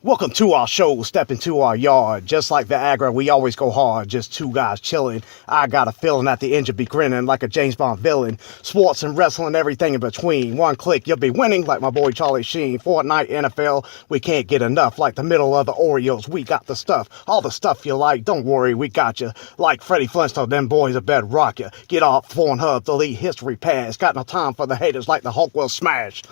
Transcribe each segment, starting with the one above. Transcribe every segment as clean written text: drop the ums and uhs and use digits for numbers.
Welcome to our show, step into our yard. Just like Viagra, we always go hard, just two guys chilling. I got a feeling that the engine be grinning like a James Bond villain. Sports and wrestling, everything in between. One click, you'll be winning like my boy Charlie Sheen. Fortnite, NFL, we can't get enough. Like the middle of the Orioles, we got the stuff. All the stuff you like, don't worry, we got you. Like Freddie Flintstone, them boys are better rock you. Get off Pornhub, delete history pass. Got no time for the haters like the Hulk will smash.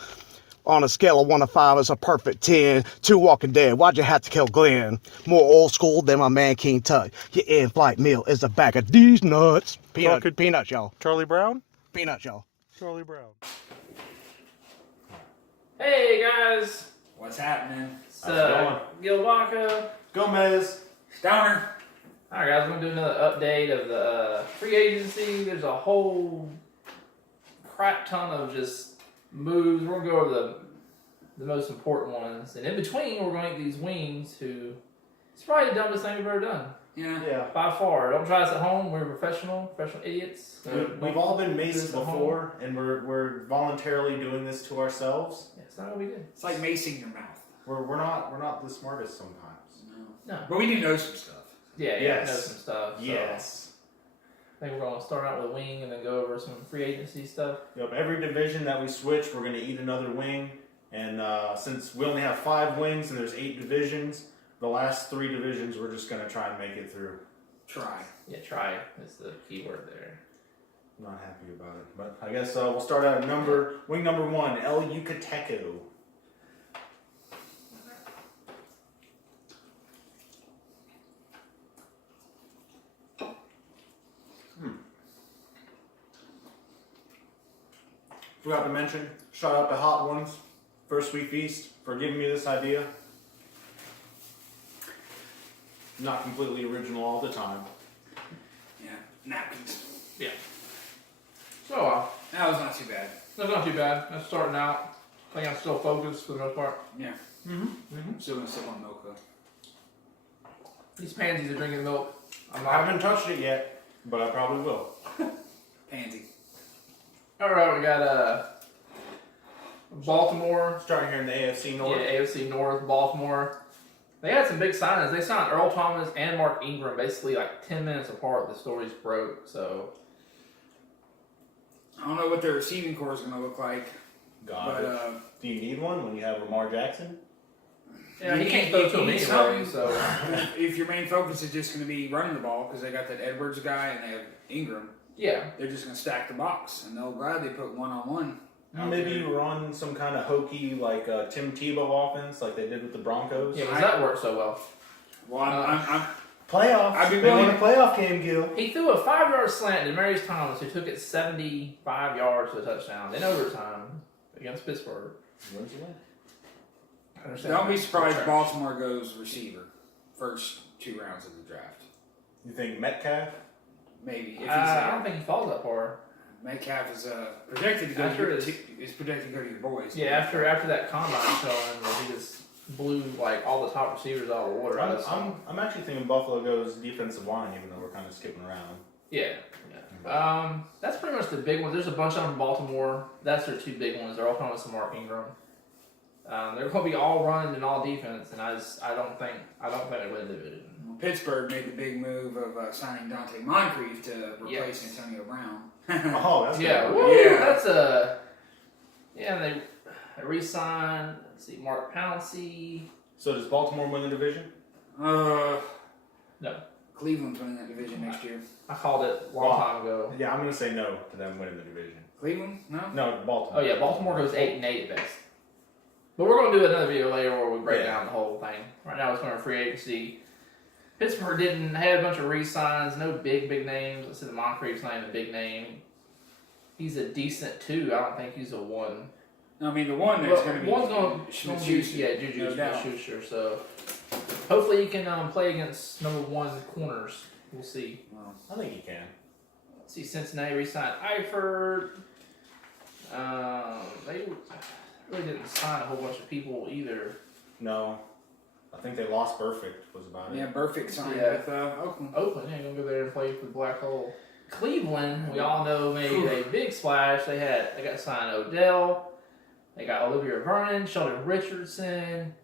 On a scale of 1 to 5, it's a perfect 10. Two Walking Dead, why'd you have to kill Glenn? More old school than my man King Tut. Your in-flight meal is a bag of these nuts. Peanuts, y'all. Charlie Brown? Peanuts, y'all. Charlie Brown. Hey guys, What's happening? it's How's it going? Gil Baca. Gomez. Stoner. Alright guys, we're going to do another update of the free agency. There's a whole crap ton of just moves. We're going to go over the most important ones. And in between, we're going to get these wings who, it's probably the dumbest thing we've ever done. Yeah. By far. Don't try this at home. We're professional idiots. We've all been do this maced at home. before, and we're voluntarily doing this to ourselves. Yeah, it's not what we did. It's like macing your mouth. We're not the smartest sometimes. No. But we do know some stuff. Yeah, Yes. know some stuff. So Yes. I think we're going to start out with a wing and then go over some free agency stuff. Yep. Every division that we switch, we're gonna eat another wing, and since we only have 5 wings and there's 8 divisions, the last 3 divisions we're just gonna try and make it through. Try. Yeah, try is the key word there. I'm not happy about it, but I guess we'll start out at wing number 1, El Yucateco. Forgot to mention, shout out to Hot Ones, First Sweet Feast, for giving me this idea. Not completely original all the time. Yeah. Napkins. Yeah. So, That was not too bad. that's not too bad. That's starting out. I think I'm still focused for the most part. Yeah. Mm-hmm. Still gonna sip on milk though. These pansies are drinking milk. I'm I not. haven't touched it yet, but I probably will. Pansy. Alright, we got Baltimore. Starting here in the AFC North. Yeah, AFC North, Baltimore. They had some big signings. They signed Earl Thomas and Mark Ingram basically like 10 minutes apart. The stories broke, so. I don't know what their receiving core is gonna look like, Garbage. but Do you need one when you have Lamar Jackson? Yeah, he You can't need- throw you to him need anyway, something. so. if your main focus is just gonna be running the ball because they got that Edwards guy and they have Ingram, Yeah. they're just gonna stack the box, and they'll gladly put one-on-one. out Maybe there. you run some kind of hokey like Tim Tebow offense, like they did with the Broncos. Yeah, because that worked so well. Well, I'm Playoffs. I'd be They willing- won a playoff game, Gil. He threw a 5-yard slant to Marius Thomas, who took it 75 yards to a touchdown in overtime against Pittsburgh. I understand Don't be that. surprised Trash. Baltimore goes receiver first 2 rounds of the draft. You think Metcalf? Maybe if he's I don't think he falls that far. Metcalf is projected to go. After To his- is projected to go to your boys. Yeah, after that combine showing where he just blew like all the top receivers out of the water. I'm actually thinking Buffalo goes defensive line, even though we're kind of skipping around. Yeah. That's pretty much the big ones. There's a bunch of them in Baltimore. That's their 2 big ones. They're all coming with Mark Ingram. They're going to be all run and all defense, and I don't think they win the division. Pittsburgh made the big move of signing Dante Moncrief to replace Yes. Antonio Brown. Oh, that's Yeah, good. woo, Yeah. that's a they re-signed. Let's see, Mark Pouncey. So does Baltimore win the division? No. No. Cleveland's winning that division next year. I called it a long time ago. Yeah, I'm gonna say no to them winning the division. Cleveland? No. No, Baltimore. Oh yeah, Baltimore goes 8-8 at best. But we're going to do another video later where we break Yeah. down the whole thing. Right now it's going to free agency. Pittsburgh had a bunch of re-signs, no big names. Let's see, the Moncrief's not even a big name. He's a decent 2. I don't think he's a 1. No, I mean the one that's going to be one's going to Smith-Schuster. be Juju No doubt. Smith-Schuster. So hopefully he can play against number 1 corners. We'll see. Well, I think he can. Let's see, Cincinnati re-signed Eifert. They really didn't sign a whole bunch of people either. No, I think they lost Perfect was about it. yeah, Burfict signed Yeah. with Oakland. Oakland, yeah, gonna go there and play for the Black Hole. Cleveland, we all know made a big splash. They got signed Odell. They got Olivia Vernon, Sheldon Richardson.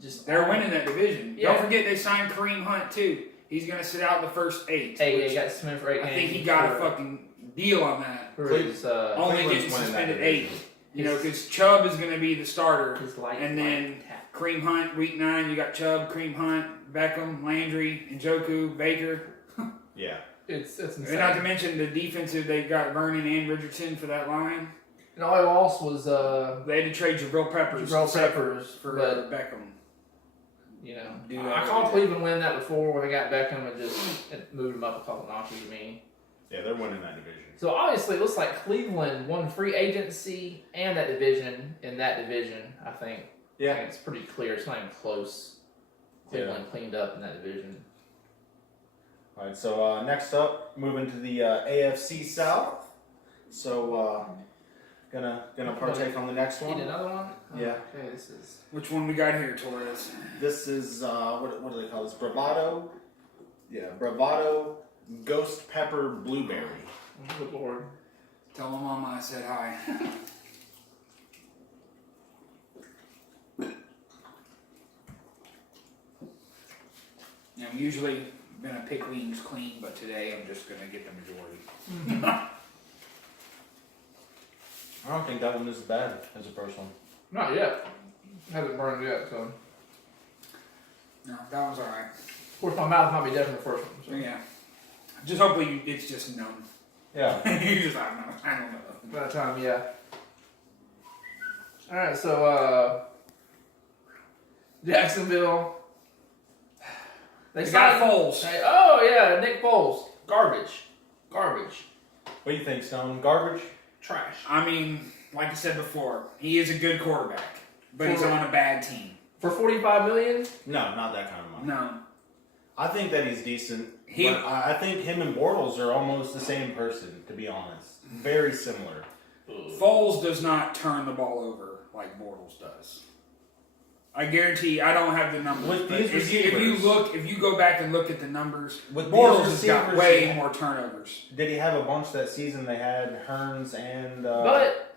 just They're winning that division. Yeah. Don't forget they signed Kareem Hunt too. He's gonna sit out the first 8. Hey, got suspended for 8 games. I think he got a fucking deal on that. for his, Only Cleveland's getting winning that suspended division. 8. You know, because Chubb is gonna be the starter. his life. And then Kareem Hunt, week 9, you got Chubb, Kareem Hunt, Beckham, Landry, Njoku, Baker. Yeah. it's insane. And not to mention the defensive, they got Vernon and Richardson for that line. And all they lost was They had to trade Jabril Peppers. Jabril Peppers for but Beckham. you know, Do I that called every Cleveland winning that before when they got Beckham and just it moved him up a couple notches. I mean, Yeah, they're winning that division. so obviously it looks like Cleveland won free agency and that division in that division. I think. Yeah. I think it's pretty clear. It's not even close. Cleveland cleaned up in that division. All right, so next up, moving to the AFC South. So gonna partake on the next Need one. another one? Yeah. Okay, this is. Which one we got here, Torres? This is what do they call this? Bravado. Yeah, Bravado Ghost Pepper Blueberry. Good lord. Tell my mama I said hi. I'm usually gonna pick wings clean, but today I'm just gonna get the majority. I don't think that one is bad as a first one. Not yet. Haven't burned yet, so. No, that one's alright. Of course, my mouth might be deaf in the first one. So. Yeah. Just hopefully it's just numb. Yeah. You just, I don't know. By that time, yeah. Alright, so, Jacksonville. They got Foles. Oh, yeah, Nick Foles. Garbage. Garbage. What do you think, Stone? Garbage? Trash. I mean, like I said before, he is a good quarterback, but he's on a bad team. For $45 million? No, not that kind of money. No. I think that he's decent. He- But I think him and Bortles are almost the same person, to be honest. Very similar. Foles does not turn the ball over like Bortles does. I guarantee. I don't have the numbers. With but these if you go back and look at the numbers, With Bortles these has got receivers, way yeah. more turnovers. Did he have a bunch that season? They had Hearns and. But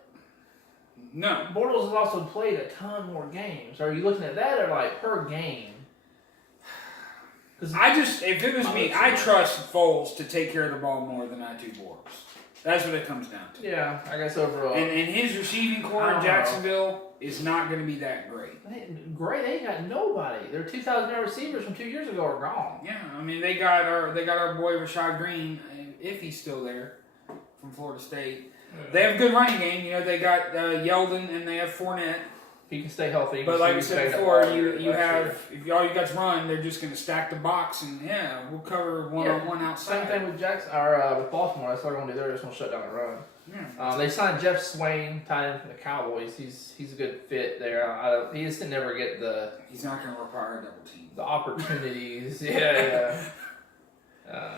No, Bortles has also played a ton more games. Are you looking at that or like per game? if it was me, I trust Foles to take care of the ball more than I do Bortles. That's what it comes down to. Yeah, I guess overall. And his receiving core I in don't know. Jacksonville is not going to be that great. Great, they ain't got nobody. Their 2,000 yard receivers from 2 years ago are gone. Yeah, I mean they got our boy Rashad Green, if he's still there, from Florida State. They have a good running game. You know they got Yeldon and they have Fournette. If he can stay healthy. But like I said before, you have if all you got's run, they're just going to stack the box and we'll cover one on one outside. Same thing with Jackson or with Baltimore. That's what they're going to do. They're just going to shut down the run. Yeah. They signed Jeff Swain, tight end from the Cowboys. He's a good fit there. He just didn't never get the He's not going to require a double team. the opportunities. yeah.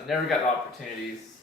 Never got the opportunities.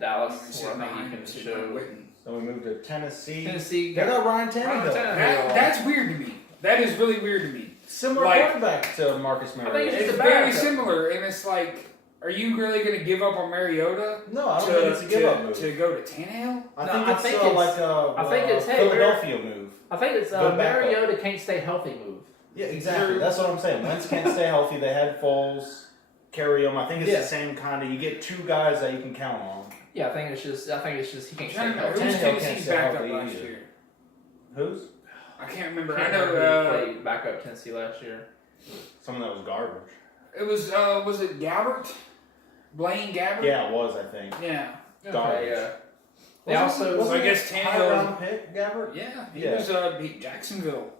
Dallas, where I think he can show. So we moved to Tennessee. Tennessee They got Ryan Tannehill. That's weird to me. That is really weird to me. Similar Like- quarterback to Marcus I think Mariota. He's It's a very backup. similar, and it's like, are you really going to give up on Mariota No, I don't think it's a give up move. to go to Tannehill? I No, think I it's think it's- like a I think it's, hey, Philadelphia move. I think it's Good backup. Mariota can't stay healthy move. Yeah, exactly. That's what I'm saying. Wentz can't stay healthy. They had Foles, carry him. I think it's Yeah. the same kind of. You get two guys that you can count on. Yeah, I think it's just he can't stay Who healthy. was Tannehill can't Tennessee's stay backup healthy last either. year? Who's? I can't remember. Can't I remember know who played backup Tennessee last year. Someone that was garbage. it was it Gabbert? Blaine Gabbert? Yeah, it was. I think. Yeah. Garbage. Yeah. They Wasn't also he- wasn't So I he guess a high Tannehill- round pick, Gabbert. Yeah. He Yeah. was beat Jacksonville.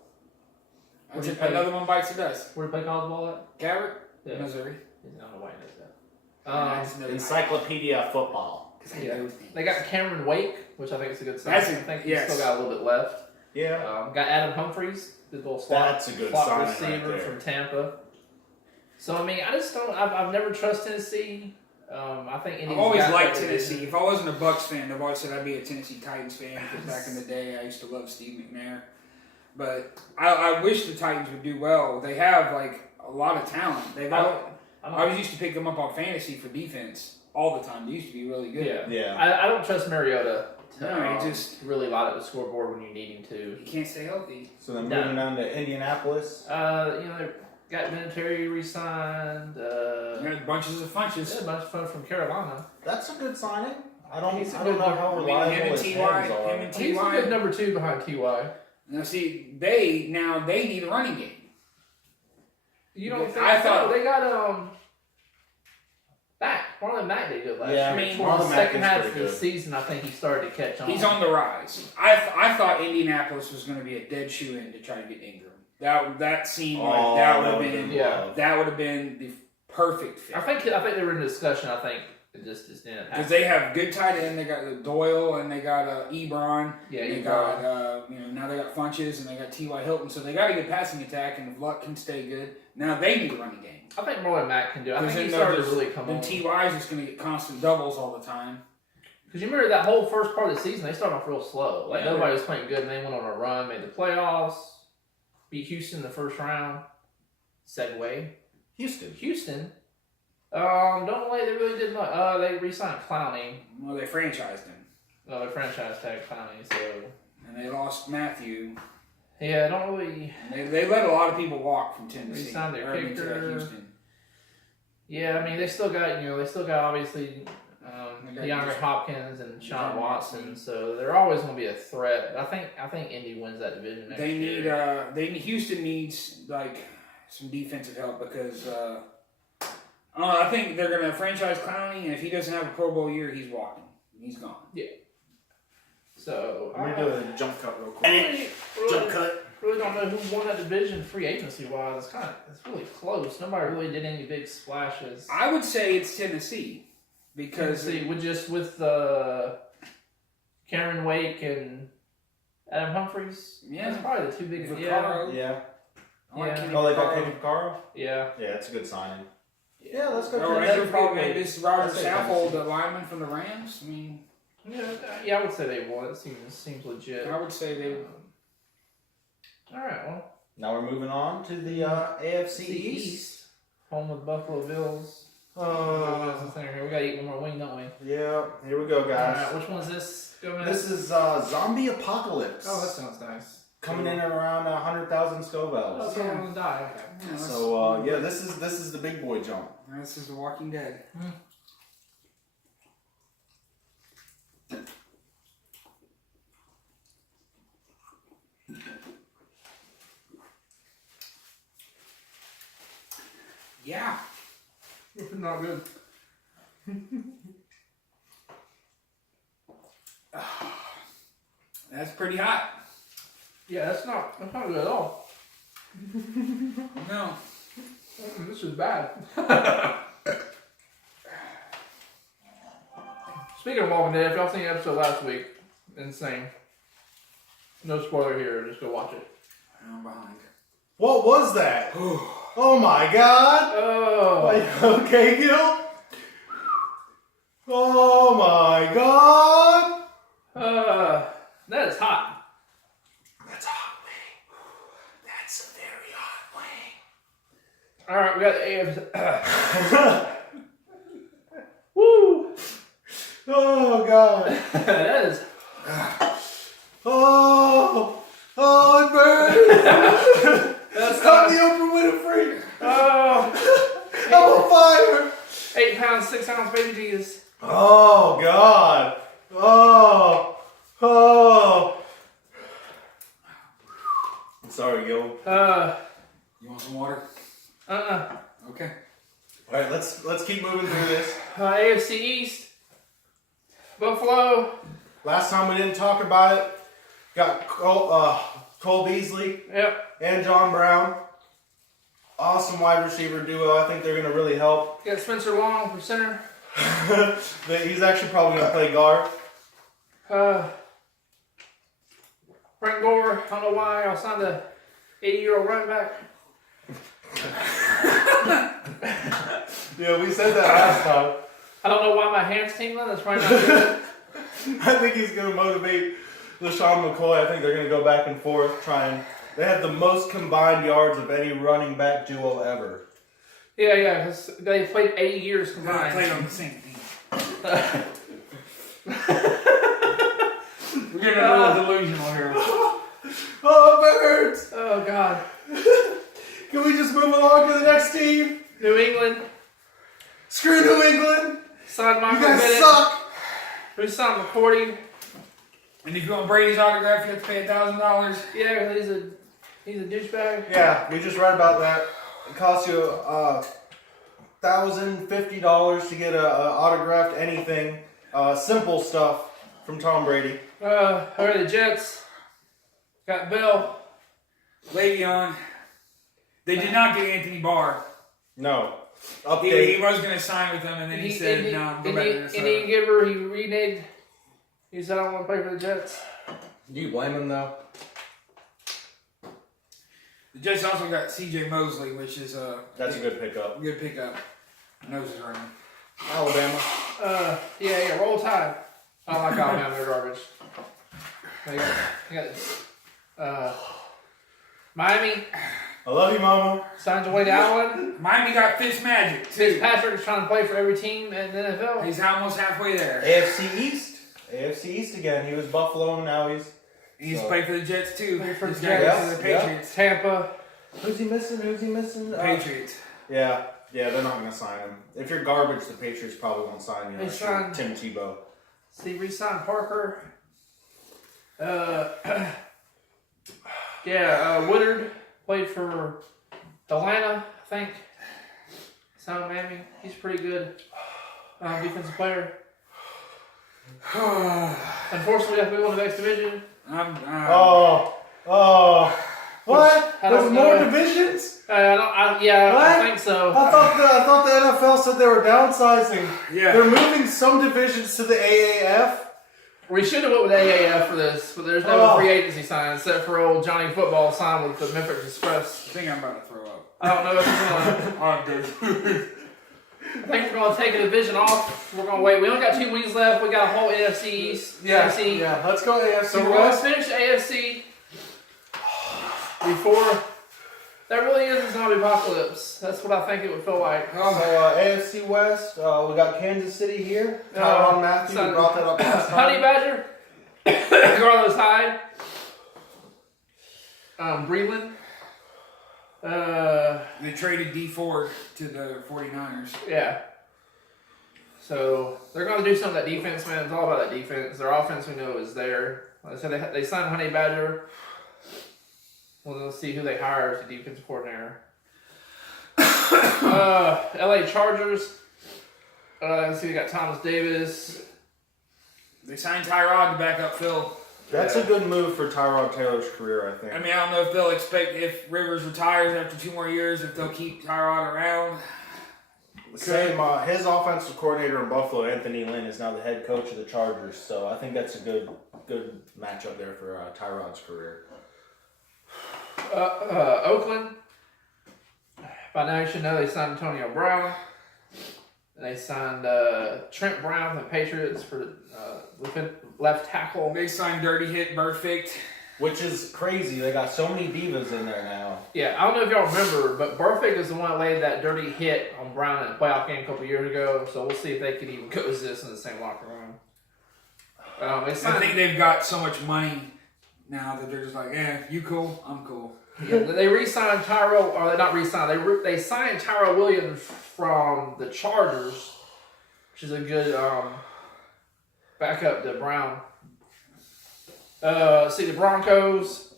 Where'd he play? Another one bites the dust. Where did he play college ball at? Gabbert? Yeah. Missouri. I don't know why he does that. I just know Encyclopedia football. Because I Yeah. know things. They got Cameron Wake, which I think is a good sign. That's I a- think he's yes. still got a little bit left. Yeah. Got Adam Humphries, the little slot, That's a good slot signing receiver right there. from Tampa. So I mean, I just don't. I've never trusted Tennessee. I think I've Indy's always got liked that Tennessee. division. If I wasn't a Bucks fan, I've always said I'd be a Tennessee Titans fan because back in the day I used to love Steve McNair. But I wish the Titans would do well. They have like a lot of talent. I was used to pick them up on fantasy for defense all the time. They used to be really good. Yeah. Yeah. I don't trust Mariota to No, he just- really light up the scoreboard when you need him to. He can't stay healthy. So then moving on to Indianapolis. They got Vinatieri re-signed. Bunches of Yeah, funches. a bunch of fun from Carolina. That's a good signing. I He's a don't good know how I mean, reliable him and his T.Y. hands are. him and He's a Ty. good number 2 behind Ty. Now see, they need a running game. You don't think? I thought- they got back. Marlon Mack they did last Yeah, year. I mean, Towards the Marlon Mack second is half pretty of the good. season, I think he started to catch on. He's on the rise. I thought Indianapolis was going to be a dead shoe in to try to get Ingram. That seemed like that would have been yeah. that would have been the perfect fit. I think they were in discussion. I think it just didn't happen. Because they have good tight end, they got Doyle and they got Ebron. Yeah, they Ebron. got now they got Funches and they got T.Y. Hilton. So they got a good passing attack, and if Luck can stay good, now they need a running game. I think Marlon Mack can do it. I Because think he then started to really come then on. T.Y. is just going to get constant doubles all the time. Because you remember that whole first part of the season, they started off real slow. Like, Yeah. nobody was playing good, and they went on a run, made the playoffs, beat Houston in the first round. Segue. Houston. Don't believe they really did much. They re-signed Clowney. Well, they franchised him, They franchise tag Clowney, so... and they lost Matthew. Yeah, don't really... And they let a lot of people walk from Tennessee. They signed their or, I mean, to kicker. Houston. Yeah, I mean, they still got, obviously, They got DeAndre Hopkins and Sean Watson, so they're always going to be a threat. I think Indy wins that division next They year. need Houston needs like some defensive help because I think they're gonna franchise Clowney, and if he doesn't have a Pro Bowl year, he's walking. He's gone. So, Let me do a jump cut real quick. really, cut. really don't know who won that division free agency wise. It's really close. Nobody really did any big splashes. I would say it's Tennessee because See, with Cameron Wake and Adam Humphries. Yeah. That's probably the two biggest. Vaccaro. Yeah. I like Yeah. Kenny Oh, they got Vaccaro. Kenny Vaccaro? Yeah. Yeah, that's a good signing. Yeah, let's go. Or Tennessee. Andrew probably this Roger I'd say Saffold, Tennessee. the lineman from the Rams. I mean, Yeah, I would say they won. It seems legit. I would say they. All right, well, Now we're moving on to the AFC East. home with Buffalo Bills. Here. We gotta eat one more wing, don't we? Yeah, here we go, guys. All right, which one is this? Go ahead. This is Zombie Apocalypse. Oh, that sounds nice. Coming in at around 100,000 Oh, Scovels. okay, I'm gonna die. Okay. Yeah, let's- So this is the big boy jump. This is The Walking Dead. Yeah. Not good. That's pretty hot. Yeah, that's not good at all. No. This is bad. Speaking of Walking Dead, if y'all seen the episode last week, insane. No spoiler here, just go watch it. I'm behind. What was that? Oh my god! Oh, Are you okay, Gil? Oh my god! that is hot. That's a hot wing. That's a very hot wing. All right, we got the AFC. Woo! Oh god. That is. Oh, it burns. That's Stop the Oprah Winfrey. Oh, I'm on fire. 8 pounds, 6 ounce baby Jesus. Oh god. Oh. Sorry, Gil. You want some water? Okay. All right, let's keep moving through this. AFC East. Buffalo. Last time we didn't talk about it. Got Cole Beasley Yep. and John Brown. Awesome wide receiver duo. I think they're going to really help. Got Spencer Long for center. He's actually probably going to play guard. Frank Gore. I don't know why I signed a 80-year-old running back. Yeah, we said that last time. I don't know why my hands tingling. That's probably not good. I think he's going to motivate LaShawn McCoy. I think they're going to go back and forth trying. They have the most combined yards of any running back duo ever. Yeah, because they played 80 years We're gonna play combined. on the same team. getting a little delusional here. Oh, it hurts. Oh God. Can we just move along to the next team? New England Screw New England. signed You Michael guys Bennett. suck. Who signed McCourty? And if you want Brady's autograph, you have to pay $1,000. Yeah, he's a douchebag. Yeah, we just read about that. It costs you $1,050 to get a autographed anything, simple stuff from Tom Brady. Alright, the Jets got Bell. Le'Veon. They did not get Anthony Barr. No. He Update. was going to sign with them, and then he said, no, go back to Minnesota. Indian Giver, he reneged. He said, I don't want to play for the Jets. Do you blame him though? The Jets also got C.J. Mosley, which is That's a good pickup. good pickup. Nose is running. Alabama. Yeah, Roll Tide. I don't like Alabama, they're garbage. They got Miami I love you, Mama. signs Wade Allen. Miami got Fitzmagic, too. Fitzpatrick is trying to play for every team in the NFL. He's almost halfway there. AFC East. AFC East again. He was Buffalo, and now He's So- played for the Jets, too. Played for He's the got Jets. to the Yeah. Patriots. Tampa. Who's he missing? Patriots. Yeah, they're not going to sign him. If you're garbage, the Patriots probably won't sign you. They Unless you're signed- Tim Tebow. See, re-signed Parker. Woodard played for Atlanta, I think. Signed Miami. He's pretty good. Defensive player. Unfortunately, we have to move on to the next division. What? I There's don't more know. divisions? I What? think so. I thought the NFL said they were downsizing. Yeah. They're moving some divisions to the AAF. We should have went with AAF for this, but there's no Oh. free agency sign except for old Johnny Football signed with the Memphis Express. I think I'm about to throw up. I don't know if he's gonna. I'm good. I think we're gonna take a division off. We're gonna wait. We only got 2 weeks left. We got a whole NFC East. NFC. Yeah. Let's go AFC So we're gonna West. finish the AFC before. That really is a zombie apocalypse. That's what I think it would feel like. So AFC West, we got Kansas City here. Tyrann Mathieu, we brought that up last time. Honey Badger, Carlos Hyde, Breland. They traded D Ford to the 49ers. Yeah. So they're going to do some of that defense, man. It's all about that defense. Their offense, we know, is there. Like I said, they signed Honey Badger. Well, let's see who they hire as the defensive coordinator. LA Chargers. Let's see, they got Thomas Davis. They signed Tyrod to back up Phil. That's a good move for Tyrod Taylor's career, I think. I mean, I don't know if they'll expect, if Rivers retires after 2 more years, if they'll keep Tyrod around. Same, his offensive coordinator in Buffalo, Anthony Lynn, is now the head coach of the Chargers, so I think that's a good matchup there for Tyrod's career. Oakland. By now you should know they signed Antonio Brown. And they signed Trent Brown from the Patriots for left tackle. They signed Dirty Hit Perfect. Which is crazy. They got so many divas in there now. Yeah, I don't know if y'all remember, but Burfict is the one that laid that dirty hit on Brown in a playoff game a couple years ago. So we'll see if they can even coexist in the same locker room. They I signed, think they've got so much money now that they're just like, you cool, I'm cool. yeah, they re-signed Tyrell, or they not re-signed. They signed Tyrell Williams from the Chargers, which is a good backup to Brown. See the Broncos.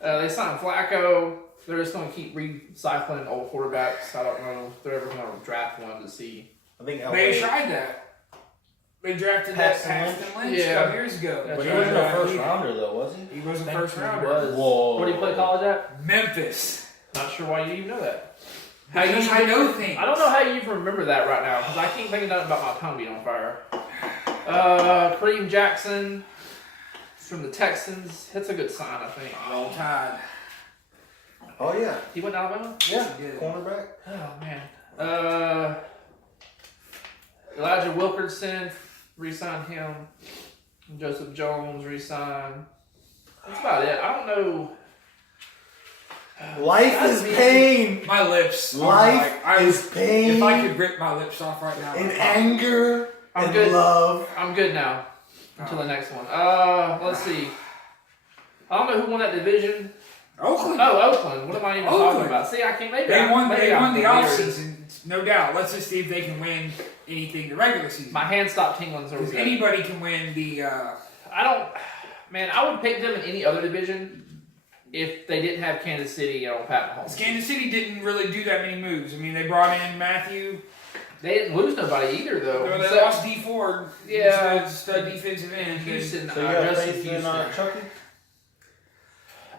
They signed Flacco. They're just going to keep recycling old quarterbacks. I don't know if they're ever going to draft one to see. I think They LA. tried that. They drafted Paxton that Lynch? Paxton Lynch Yeah. a couple years ago. That's But he right. wasn't a first rounder, though, was he? He was a Thank first you, rounder. was. Whoa. Where do you play college at? Memphis. Not sure why you even know that. Because I know things. I don't know how you even remember that right now, because I can't think of nothing about my tongue being on fire. Kareem Jackson from the Texans. That's a good sign, I think. Roll Tide. Oh, yeah. He went to Alabama? Yeah, Good. cornerback. Oh, man. Elijah Wilkerson, re-signed him. Joseph Jones, re-signed. That's about it. I don't know. Life Gotta is be- pain. My lips. are Life like, I is pain. If I could rip my lips off right now. In I'd anger I'm and good. love. I'm good now. until the next one. Let's see. I don't know who won that division. Oakland. Oh, Oakland. What am I even talking about? See, I can't. Maybe They I- won. maybe They I'm won the weird. offseason, no doubt. Let's just see if they can win anything the regular season. My hand stopped tingling. So Because we're good. anybody can win the. I don't. Man, I would pick them in any other division if they didn't have Kansas City on Pat Mahomes. Kansas City didn't really do that many moves. I mean, they brought in Matthew. They didn't lose nobody either, though. They So- lost D Ford. Yeah. stud defensive end. Houston. So you have Justin faith in Houston. Chucky?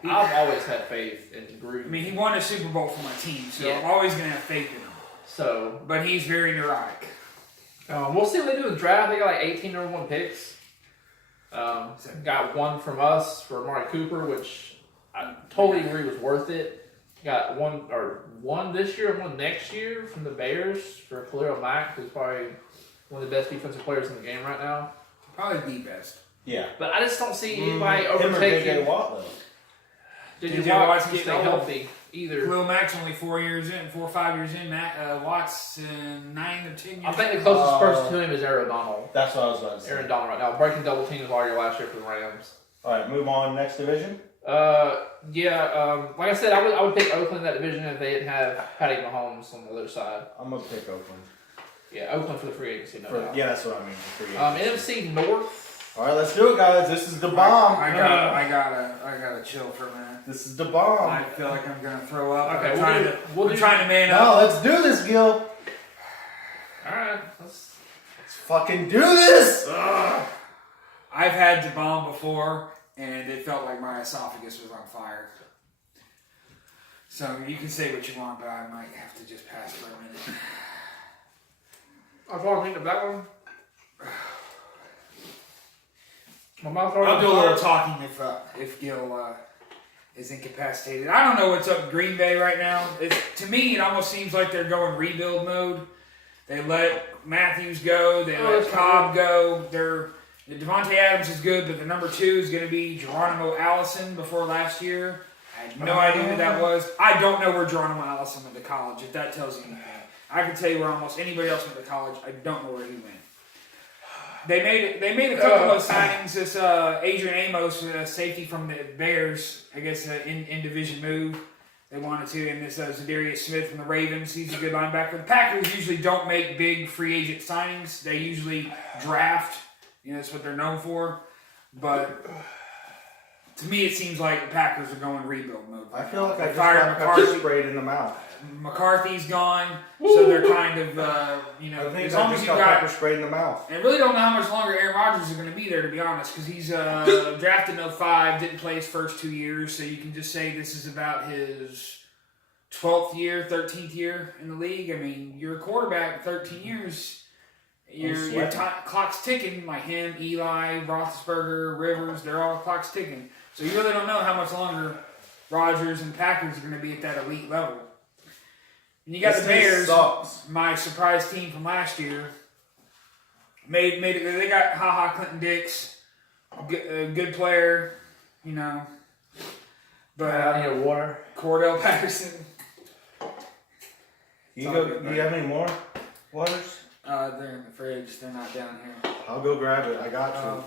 I've always had faith in I Gruden. mean, he won a Super Bowl for my team, so Yeah. I'm always gonna have faith in him. So But he's very neurotic. we'll see what they do in the draft. They got like 18 number one picks. Got one from us for Amari Cooper, which I totally agree was worth it. Got one this year and one next year from the Bears for Khalil Mack, who's probably one of the best defensive players in the game right now. Probably the best. Yeah. But I just don't see anybody Him or overtaking J.J. Watt, though. J.J. J.J. Watt Watt's to getting stay old. healthy either. Khalil Mack's only 4 or 5 years in. Watts 9 or 10 years. I think the closest person to him is Aaron Donald. That's what I was about to say. Aaron Donald right now, breaking double teams all year last year for the Rams. All right, move on. Next division. Like I said, I would pick Oakland in that division if they didn't have Patty Mahomes on the other side. I'm gonna pick Oakland. Yeah, Oakland for the free agency, no doubt. Yeah, that's what I mean. for free agency. NFC North. All right, let's do it, guys. This is the bomb. I gotta chill for a minute. This is the bomb. I feel like I'm gonna throw up. Okay, I'm trying to man No, up. let's do this, Gil. All right, Let's fucking do this. I've had the bomb before, and it felt like my esophagus was on fire. So you can say what you want, but I might have to just pass for a minute. I've already think of that one. My mouth I'll already do a little on fire. talking if Gil is incapacitated. I don't know what's up in Green Bay right now. To me, it almost seems like they're going rebuild mode. They let Matthews go. They let that's Cobb go. Devontae Adams is good, but the number 2 is going to be Geronimo Allison before last year. I had no idea who that was. I don't know where Geronimo Allison went to college, if that tells you anything. I can tell you where almost anybody else went to college. I don't know where he went. They made a couple of signings. This Adrian Amos, safety from the Bears, I guess in division move. They wanted to, and this Zadarius Smith from the Ravens. He's a good linebacker. The Packers usually don't make big free agent signings. They usually draft. That's what they're known for. But to me, it seems like the Packers are going rebuild mode. I feel like I just fired got pepper McCarthy. sprayed in the mouth. McCarthy's gone, so they're kind of I think as I long as just you got got. pepper sprayed in the mouth. I really don't know how much longer Aaron Rodgers is going to be there, to be honest, because he's drafted in 05, didn't play his first 2 years, so you can just say this is about his 12th year, 13th year in the league. I mean, you're a quarterback, 13 years, your clock's ticking, like him, Eli, Roethlisberger, Rivers, they're all clock's ticking. So you really don't know how much longer Rodgers and Packers are going to be at that elite level. And you got This the Bears, sucks. my surprise team from last year. Made it. They got Clinton Dix, good player, But I need water. Cordell Patterson, Do you have any more waters? they're in the fridge. They're not down here. I'll go grab it. I got you.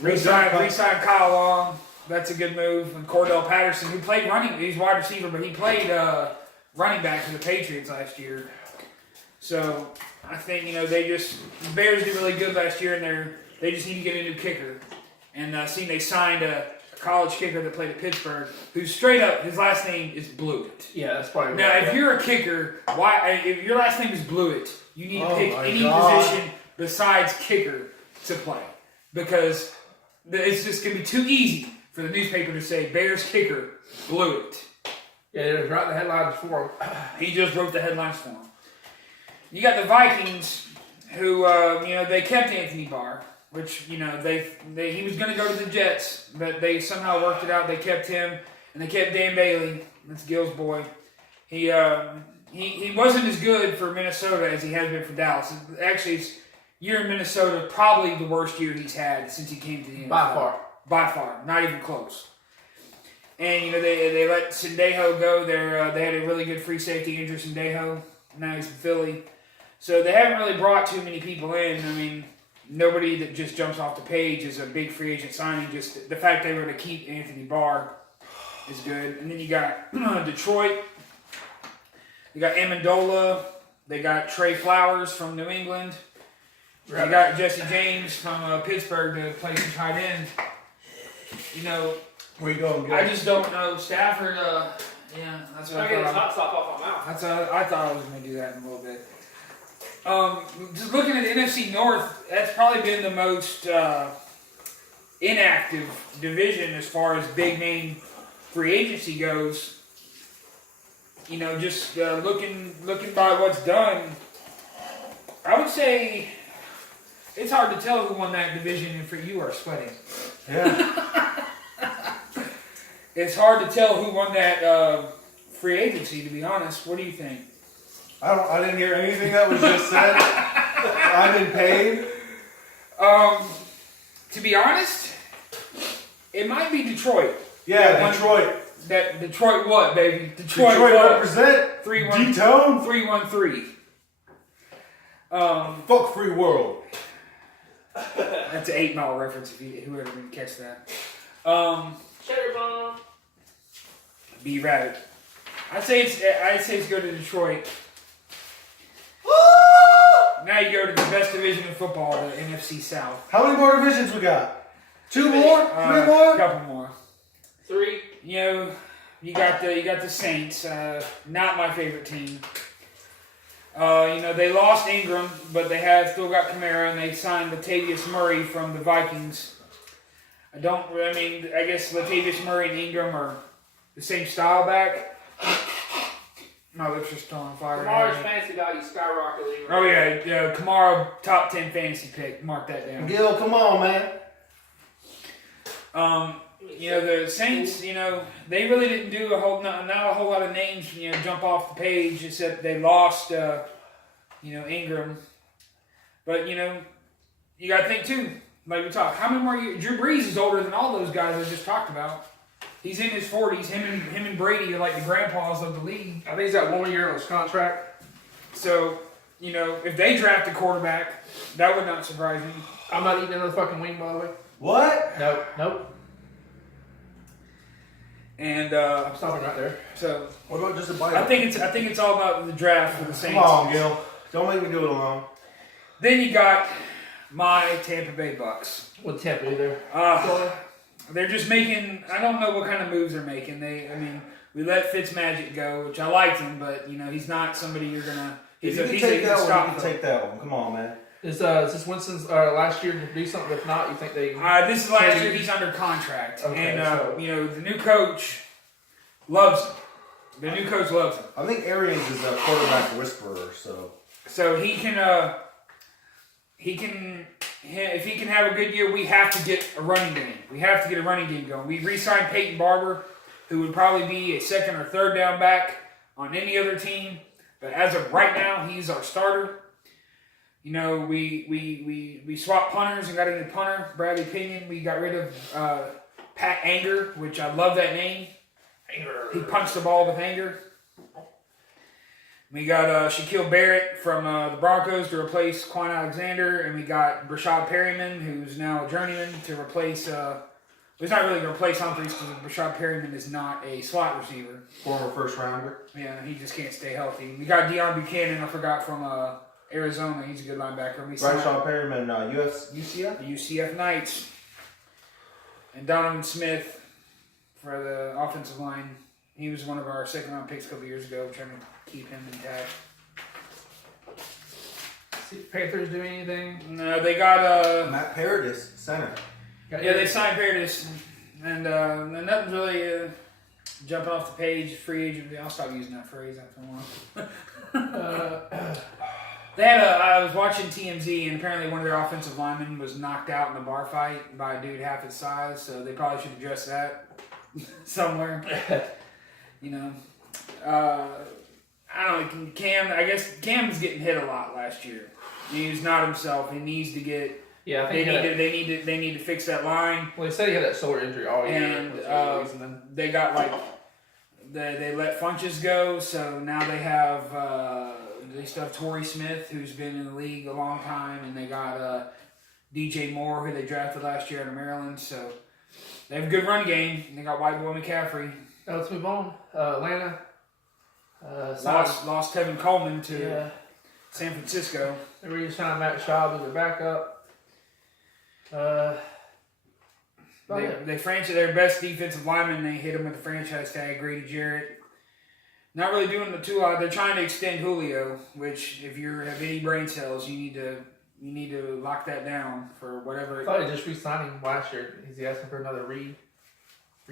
Re-signed Kyle Long. That's a good move. And Cordell Patterson, who played he's wide receiver, but he played running back for the Patriots last year. So I think the Bears did really good last year, and they just need to get a new kicker. And they signed a college kicker that played at Pittsburgh, who's straight up his last name is Blewett. Yeah, that's probably Now, right. if you're a kicker, if your last name is Blewett, you need to pick any position besides kicker to play, because it's just going to be too easy for the newspaper to say Bears kicker Blewett. Yeah, they was writing the headlines for him. He just wrote the headlines for him. You got the Vikings, who they kept Anthony Barr, which he was going to go to the Jets, but they somehow worked it out. They kept him, and they kept Dan Bailey. That's Gil's boy. He wasn't as good for Minnesota as he has been for Dallas. Actually, his year in Minnesota probably the worst year he's had since he came to the NFL. By far, not even close. And they let Sendejo go. They had a really good free safety, Andrew Sendejo. Now he's in Philly, so they haven't really brought too many people in. I mean, nobody that just jumps off the page is a big free agent signing. Just the fact they were going to keep Anthony Barr is good. And then you got Detroit. You got Amendola. They got Trey Flowers from New England. They got Jesse James from Pittsburgh to play some tight end. You know, Where you going? I just don't know. Stafford, yeah, that's what I get thought. hot stuff off my mouth. That's I thought I was going to do that in a little bit. Just looking at the NFC North, that's probably been the most inactive division as far as big name free agency goes. You know, just looking by what's done, I would say it's hard to tell who won that division, and for you are sweating. Yeah. It's hard to tell who won that free agency, to be honest. What do you think? I didn't hear anything that was just said. I've been paid. To be honest, it might be Detroit. Yeah, That one- Detroit. That Detroit what, baby? Detroit what? represent. 3-1. D-Tone. 3-1-3. Fuck free world. That's an 8 Mile reference if whoever didn't catch that. Cherry bomb. B Rabbit. I'd say it's go to Detroit. Now you go to the best division in football, the NFC South. How many more divisions we got? 2 more? 3 A more? couple more. 3. You know, you got the Saints. Not my favorite team. You know, they lost Ingram, but they have still got Kamara, and they signed Latavius Murray from the Vikings. I guess Latavius Murray and Ingram are the same style back. My lips are still on fire. Kamara's fantasy value skyrocketed. Oh yeah, Kamara top 10 fantasy pick. Mark that down. Gil, come on, man. You know, the Saints, you know, they really didn't do not a whole lot of names, you know, jump off the page, except they lost, you know, Ingram. But, you know, you got to think, too, like we talked, how many more years? Drew Brees is older than all those guys I just talked about. He's in his 40s. Him and Brady are like the grandpas of the league. I think he's got 1 more year on his contract. So, you know, if they draft a quarterback, that would not surprise me. I'm not eating another fucking wing, by the way. What? Nope. And I'm stopping right there. so What about just a bite? I think it's all about the draft for the Saints. Come on, Gil. Don't make me do it alone. Then you got my Tampa Bay Bucks. What Tampa do there? They're just making. I don't know what kind of moves they're making. We let Fitzmagic go, which I liked him, but you know he's not somebody you're gonna. If you can take that one, you can take that one. Come on, man. Is this Winston's last year to do something? If not, you think they? This is last year. He's under contract, Okay, and so- you know the new coach loves him. The new coach loves him, I think Arians is a quarterback whisperer, so. so he can. If he can have a good year, we have to get a running game. We have to get a running game going. We re-signed Peyton Barber, who would probably be a second or third down back on any other team. But as of right now, he's our starter. You know, we swapped punters and got a new punter, Bradley Pinion. We got rid of Pat Anger, which I love that name. Anger. He punched the ball with anger. We got Shaquille Barrett from the Broncos to replace Quan Alexander, and we got Brashad Perryman, who's now a journeyman, to replace. He's not really going to replace Humphries because Brashad Perryman is not a slot receiver. Former first rounder. Yeah, he just can't stay healthy. We got Deion Buchanan, I forgot, from Arizona. He's a good linebacker. We signed Bryshaw Perryman, UCF? the UCF Knights. And Donovan Smith for the offensive line. He was one of our second-round picks a couple years ago, trying to keep him intact. See if Panthers do anything. No, they got Matt Paradis, center. yeah, they signed Paradis, and nothing's really jumping off the page. Free agent. I'll stop using that phrase after a while. They had I was watching TMZ, and apparently one of their offensive linemen was knocked out in a bar fight by a dude half his size. So they probably should address that somewhere. You know, I don't know. Cam, I guess Cam's getting hit a lot last year. He's not himself. He needs to get. Yeah, I They think need to fix that line. Well, he said he had that shoulder injury all year. And which was the reason. they got they let Funches go, so now they have they still have Torrey Smith, who's been in the league a long time, and they got DJ Moore, who they drafted last year out of Maryland. So they have a good run game. They got White Boy McCaffrey. Now let's move on. Atlanta. Lost Tevin Coleman to San Francisco. They re-signed Matt Schaub as their backup. They franchise their best defensive lineman. They hit him with the franchise tag, Grady Jarrett. Not really doing the too lot. They're trying to extend Julio, which if you have any brain cells, you need to lock that down for whatever. I thought he just re-signed him last year. Is he asking for another redo?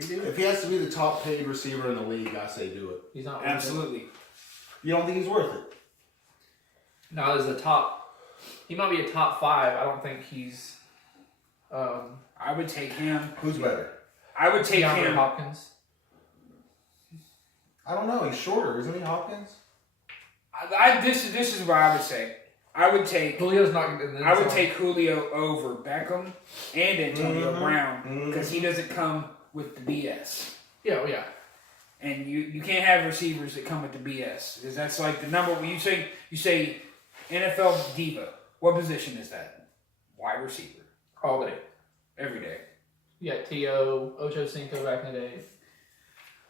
If he has to be the top paid receiver in the league, I say do it. He's not worth Absolutely. You don't think he's worth it? it. No, there's a top. He might be a top 5. I don't think he's. I would take him. Who's better? I would take DeAndre him. Hopkins. I don't know. He's shorter, isn't he, Hopkins? This is what I would say. I would take Julio's not in the I would take Julio over Beckham and Antonio Brown because he doesn't come with the BS. Yeah, yeah. And you can't have receivers that come with the BS because that's like the number when you say NFL diva. What position is that? Wide receiver. All day. Every day. You got T.O., Ocho Cinco back in the day.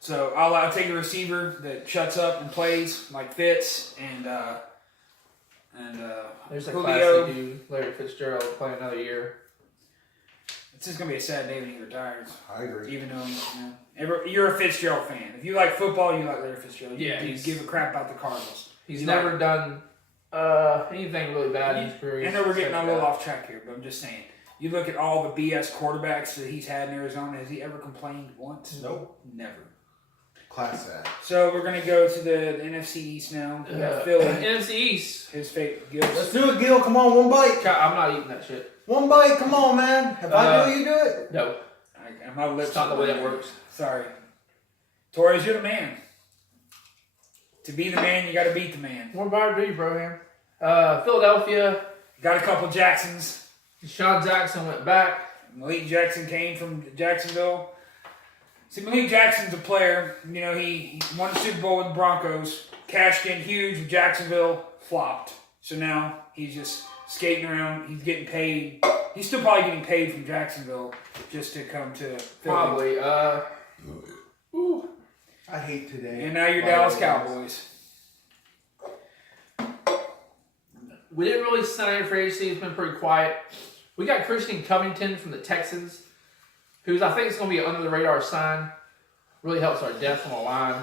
So I'll take a receiver that shuts up and plays like Fitz and There's a Julio. classy dude, Larry Fitzgerald, playing another year. It's just gonna be a sad day when he retires. I agree. Even though you're a Fitzgerald fan. If you like football, you like Larry Fitzgerald. Yeah, you give a crap about the Cardinals. He's You never like- done anything really bad in his career. I know we're getting a little off track here, but I'm just saying. You look at all the BS quarterbacks that he's had in Arizona. Has he ever complained once? Nope. Never. Class act. So we're gonna go to the NFC East now. We got Philly. NFC East. His fake Let's gifts. do it, Gil. Come on, one bite. I'm not eating that shit. One bite. Come on, man. If I do it, you do it. No. My lips. It's not the way that works. Sorry, Torres, you're the man. To be the man, you got to beat the man. More bar do you, Broham? Philadelphia. Got a couple Jacksons. Deshaun Jackson went back. Malik Jackson came from Jacksonville. See, Malik Jackson's a player. You know, he won the Super Bowl with the Broncos, cashed in huge with Jacksonville, flopped. So now he's just skating around. He's getting paid. He's still probably getting paid from Jacksonville just to come to Philly. Probably. Ooh. I hate today. And now you're Dallas Cowboys. We didn't really sign any free agency. It's been pretty quiet. We got Christian Covington from the Texans, who's I think is going to be an under the radar sign. Really helps our depth on the line.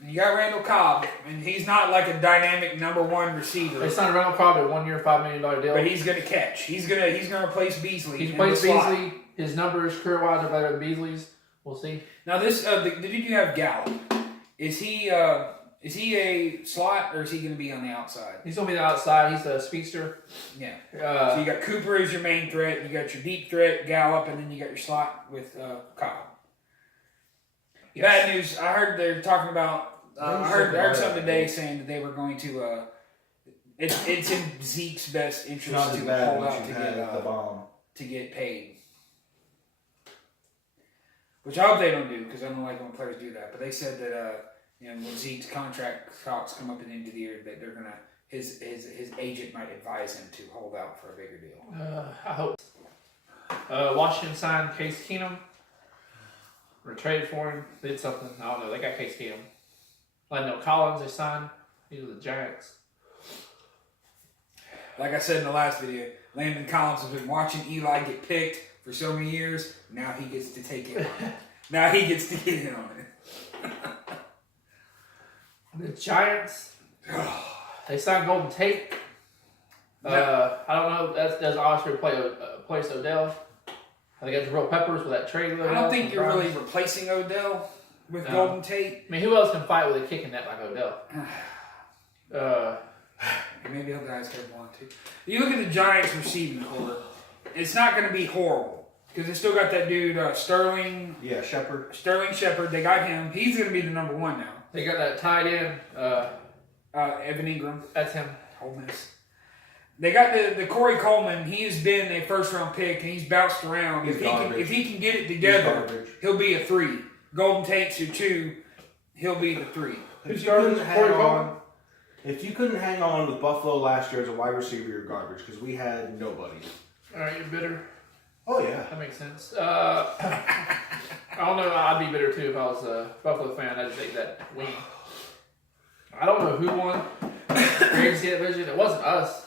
And you got Randall Cobb, and he's not like a dynamic number one receiver. They signed Randall Cobb to a 1 year, $5 million deal. But he's gonna catch. He's gonna replace Beasley. He's in played the slot. Beasley. His numbers career wise are better than Beasley's. We'll see. Now this, did you have Gallup? Is he a slot or is he gonna be on the outside? He's going to be the outside. He's a speedster. Yeah. So you got Cooper as your main threat. You got your deep threat Gallup, and then you got your slot with Cobb. Yes. Bad news. I heard they're talking about. I heard something today saying that they were going to. It's in Zeke's best interest Not to as bad hold once out you had the bomb. to get paid. Which I hope they don't do because I don't like when players do that. But they said that when Zeke's contract talks come up at the end of the year, that they're gonna his agent might advise him to hold out for a bigger deal. I hope. Washington signed Case Keenum. Or traded for him. They did something. I don't know. They got Case Keenum. Landon Collins they signed. These are the Giants. Like I said in the last video, Landon Collins has been watching Eli get picked for so many years. Now he gets to take it. Now he gets to get in on it. The Giants. They signed Golden Tate. I don't know. That's obviously replace Odell. They got Jabril Peppers with that trade. I don't think you're really replacing Odell with Golden Tate. I mean, who else can fight with a kicking net like Odell? Maybe other guys could want to. You look at the Giants receiving core. It's not going to be horrible because they still got that dude Sterling. Yeah, Shepard. Sterling Shepard. They got him. He's going to be the number one now. They got that tight end. Evan Ingram. That's him. Ole Miss. They got the Corey Coleman. He has been a first round pick and he's bounced around. He's If he can get it together, he'll be a 3. Golden Tate's your 2. He'll be the 3. Who's garbage? Corey Coleman. If you couldn't hang on with Buffalo last year as a wide receiver, you're garbage because we had nobody. All right, you're bitter. Oh yeah. That makes sense. I don't know. I'd be bitter too if I was a Buffalo fan. I'd take that win. I don't know who won. Braves get division. It wasn't us.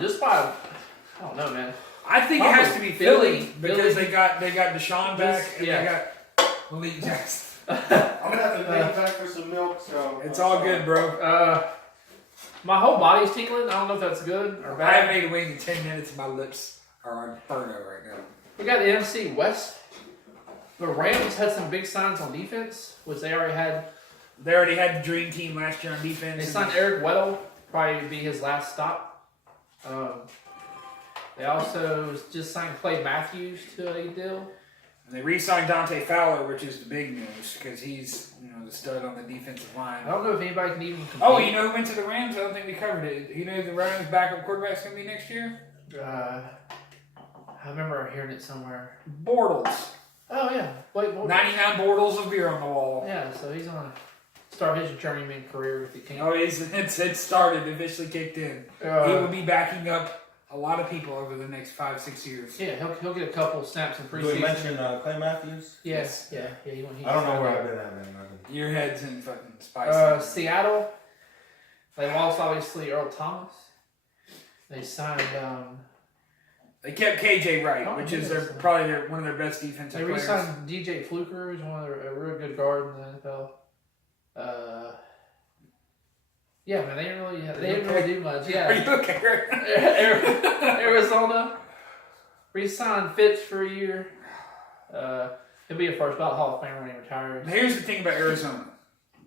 Just by, I don't know, man. I think it Probably has to be Philly because Philly. they got Deshaun back and Yeah. they got Malik Jackson. I'm gonna have to take back for some milk. So It's all good, bro. My whole body's tingling. I don't know if that's good or I bad. haven't made a wing in 10 minutes and my lips are on inferno right now. We got the NFC West. The Rams had some big signs on defense, which they already had. They already had the dream team last year on defense. They and signed Eric Weddle, probably be his last stop. They also just signed Clay Matthews to a deal. they re-signed Dante Fowler, which is the big news because he's the stud on the defensive line. I don't know if anybody can even compete. Oh, you know who went to the Rams? I don't think we covered it. You know who the Rams backup quarterback's going to be next year? I remember hearing it somewhere. Bortles. Oh yeah, Blake Bortles. 99 Bortles of beer on the wall. Yeah, so he's gonna start his journeyman career with the Kings. Oh, it started, officially kicked in. He will be backing up a lot of people over the next 5-6 years. Yeah, he'll get a couple snaps in Did we preseason. mention Clay Matthews? Yes, yeah. He I don't know where I've been at, man. Your head's in fucking spice. Seattle. They lost obviously Earl Thomas. They signed. They kept KJ Wright, Oh, which is yes. probably one of their best defensive They players. re-signed DJ Fluker, who's one of a real good guard in the NFL. Yeah, man, they didn't really do much. Are Yeah, you okay right now? Arizona re-signed Fitz for a year. He'll be a first ballot Hall of Famer when he retires. Here's the thing about Arizona.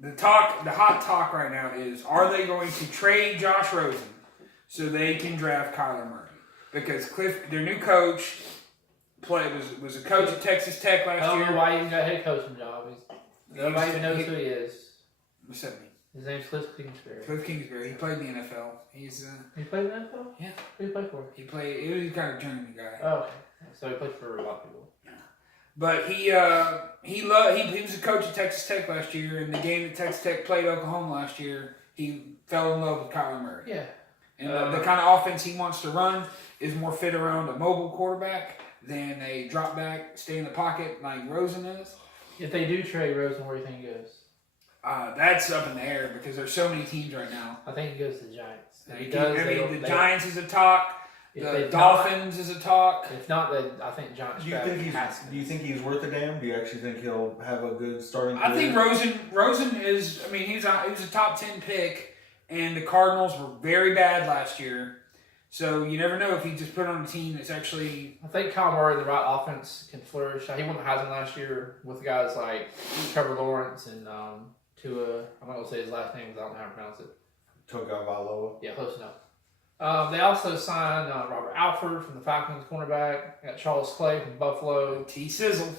The hot talk right now is: are they going to trade Josh Rosen so they can draft Kyler Murray? Because their new coach, was a coach at Texas Tech I last don't year. know why he even got a head coaching job. Nobody even knows who he is. What's that mean? His name's Cliff Kingsbury. Cliff Kingsbury. He played in the NFL. He's He played in the NFL? Yeah. Who did he play for? he was kind of a journeyman guy. Oh, okay. So he played for a lot of people. But he was a coach at Texas Tech last year. In the game that Texas Tech played Oklahoma last year, he fell in love with Kyler Murray. Yeah. And the kind of offense he wants to run is more fit around a mobile quarterback than a drop back, stay in the pocket like Rosen is. If they do trade Rosen, where do you think he goes? That's up in the air because there's so many teams right now. I think he goes to the Giants. If he I does, mean, the Giants is a talk. If The they Dolphins is a talk. If not, then I think Giants. Do you think he's worth a damn? Do you actually think he'll have a good starting career? I think Rosen is. I mean, he was a top 10 pick, and the Cardinals were very bad last year. So you never know if he just put on a team that's actually. I think Kyle Murray, the right offense, can flourish. He won the Heisman last year with guys like Trevor Lawrence and Tua. I'm not gonna say his last name because I don't know how to pronounce it. Tagovailoa. Yeah, close enough. They also signed Robert Alford from the Falcons, cornerback. Got Charles Clay from Buffalo. T Sizzle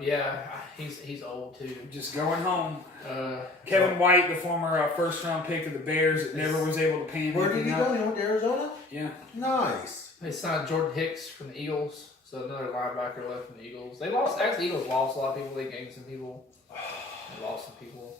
Yeah, he's old too. just going home. Kevin. Kevin White, the former first round pick of the Bears, that never was able to pan Where did anything he go? out. He went to Arizona? Yeah. Nice. They signed Jordan Hicks from the Eagles, so another linebacker left from the Eagles. They lost. Actually, Eagles lost a lot of people. They gained some people. They lost some people.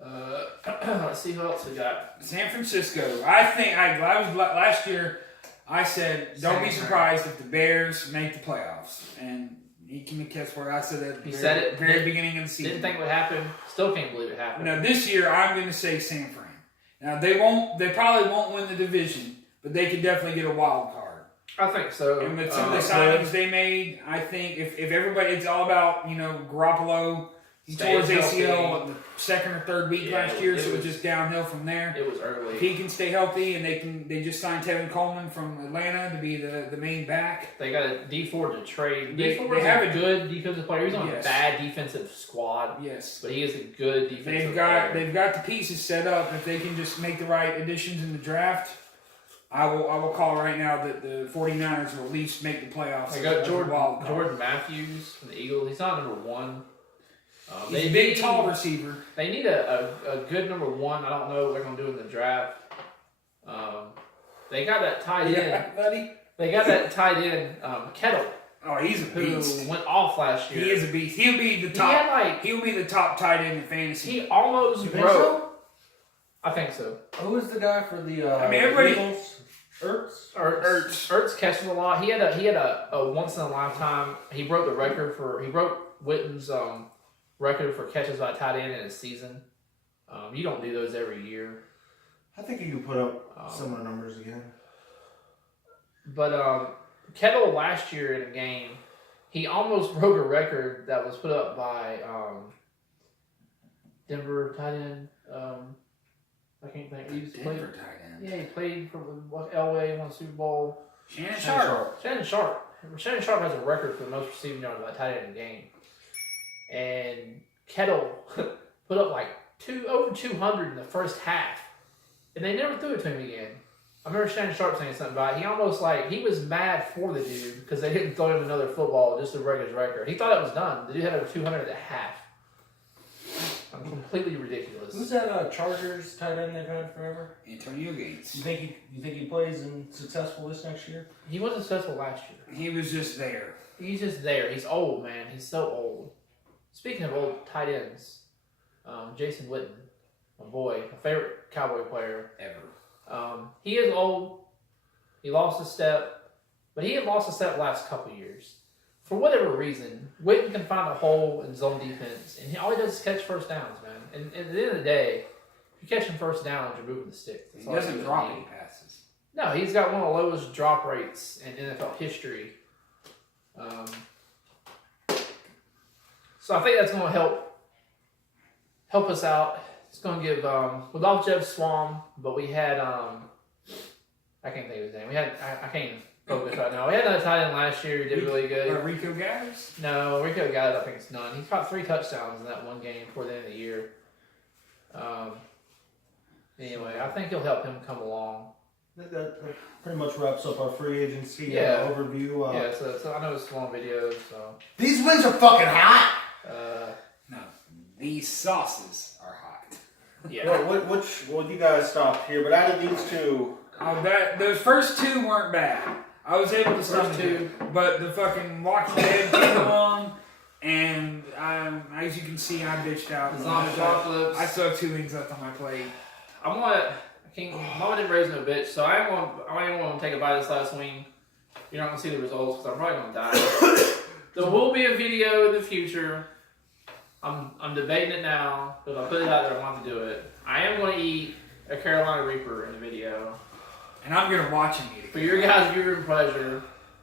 Let's see who else we got. San Francisco. I think I was last year. I said, don't be Same. surprised if the Bears make the playoffs. And you can guess where I said at the very beginning of the season. Didn't think it would happen. Still can't believe it happened. Now this year, I'm going to say San Fran. Now they probably won't win the division, but they could definitely get a wild card. I think so. And with some of the signings they made, I think if everybody, it's all about Garoppolo. He tore his ACL in the second or third week last year, so it was just downhill from there. It was early. If he can stay healthy, and they just signed Tevin Coleman from Atlanta to be the main back. They got a D4 to trade. They D4 is have a good defensive player. He's on Yes. a bad defensive squad, Yes, but he is a good defensive player. they've got the pieces set up. If they can just make the right additions in the draft, I will call right now that the 49ers will at least make the playoffs. They got as a wild card. Jordan Matthews from the Eagles. He's not number one. He's a big, tall receiver. They need a good number one. I don't know what they're going to do in the draft. They got that tight end. Yeah, buddy. They got that tight end, Kettle, Oh, he's a who beast. went off last year. He is a beast. He'll be the He top. had He'll be the top tight end in fantasy. he almost You think broke. so? I think so. Who is the guy for the I mean, everybody- Eagles? Ertz? Ertz catches a lot. He had a once in a lifetime. He broke the record for Witten's record for catches by tight end in a season. You don't do those every year. I think he could put up similar numbers again. But Kettle last year in a game, he almost broke a record that was put up by Denver tight end. I can't think. He Denver played. tight end. Yeah, he played for Elway, won the Super Bowl. Shannon Sharp. Shannon Sharp has a record for the most receiving yards by tight end in a game. And Kettle put up like over 200 in the first half, and they never threw it to him again. I remember Shannon Sharp saying something about it. He was mad for the dude because they didn't throw him another football just to break his record. He thought it was done. The dude had over 200 at half. Completely ridiculous. Who's that Chargers tight end they've had forever? Antonio Gates. You think he plays and successful this next year? He wasn't successful last year. He was just there. He's just there. He's old, man. He's so old. Speaking of old tight ends, Jason Witten, my boy, my favorite Cowboy player Ever. He is old. He lost a step, but he had lost a step the last couple years. For whatever reason, Witten can find a hole in zone defense, and all he does is catch first downs, man. And at the end of the day, if you're catching first downs, you're moving the sticks. That's He all doesn't really drop need. any passes. No, he's got one of the lowest drop rates in NFL history. So I think that's going to help us out. It's going to give we lost Jeff Swam, but we had I can't think of his name. We had I can't even focus right now. We had another tight end last year who did really good. Rico Gathers? No, Rico got it. I think it's none. He's caught 3 touchdowns in that one game before the end of the year. Anyway, I think he'll help him come along. That pretty much wraps up our free agency Yeah. overview. Yeah, so I know it's a long video, so These wings are fucking hot. No. These sauces are hot. yeah. Well, you guys stopped here, but out of these two, Those first 2 weren't bad. I was able to stop First 2, but the fucking Walking Dead came along, and as you can see, I bitched out. The zombie apocalypse. I still have 2 wings left on my plate. Mama didn't raise no bitch, so I ain't gonna take a bite of this last wing. You're not gonna see the results because I'm probably gonna die. There will be a video in the future. I'm debating it now, but if I put it out there, I want to do it. I am gonna eat a Carolina Reaper in the video. And I'm going to watch him eat it. For your guys' viewing pleasure,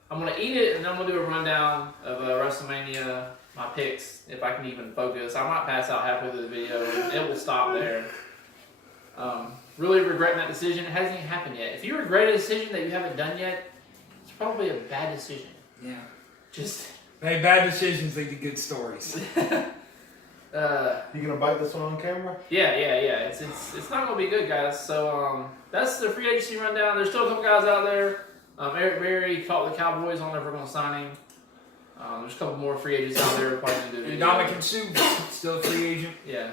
I'm gonna eat it and I'm gonna do a rundown of WrestleMania, my picks, if I can even focus. I might pass out halfway through the video. It will stop there. Really regretting that decision. It hasn't even happened yet. If you regret a decision that you haven't done yet, it's probably a bad decision. Yeah. Just Hey, bad decisions lead to good stories. you gonna bite this one on camera? yeah. It's not gonna be good, guys. So that's the free agency rundown. There's still a couple guys out there. Eric Berry caught the Cowboys. I don't know if we're gonna sign him. There's a couple more free agents out there probably gonna do a video. Dominican Sue, still a free agent. Yeah.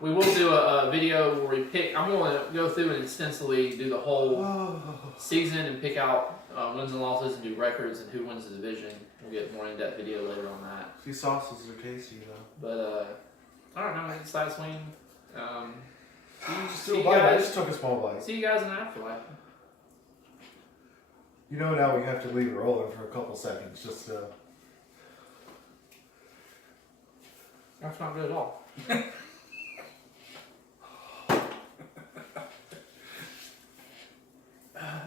We will do a video where we pick. I'm going to go through and extensively do the whole season and pick out wins and losses and do records and who wins the division. We'll get more in-depth video later on that. These sauces are tasty though. But I don't know. Side swing. Just See do a you bite. I guys. just took a small bite. See you guys in the afterlife. You know now we have to leave it rolling for a couple seconds just to. That's not good at all.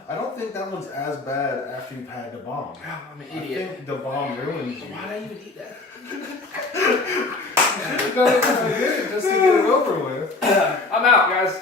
I don't think that one's as bad after you've had the bomb. I'm an I idiot. think the bomb ruins you. Why did I even eat that? You got it just to get it over with. I'm out, guys.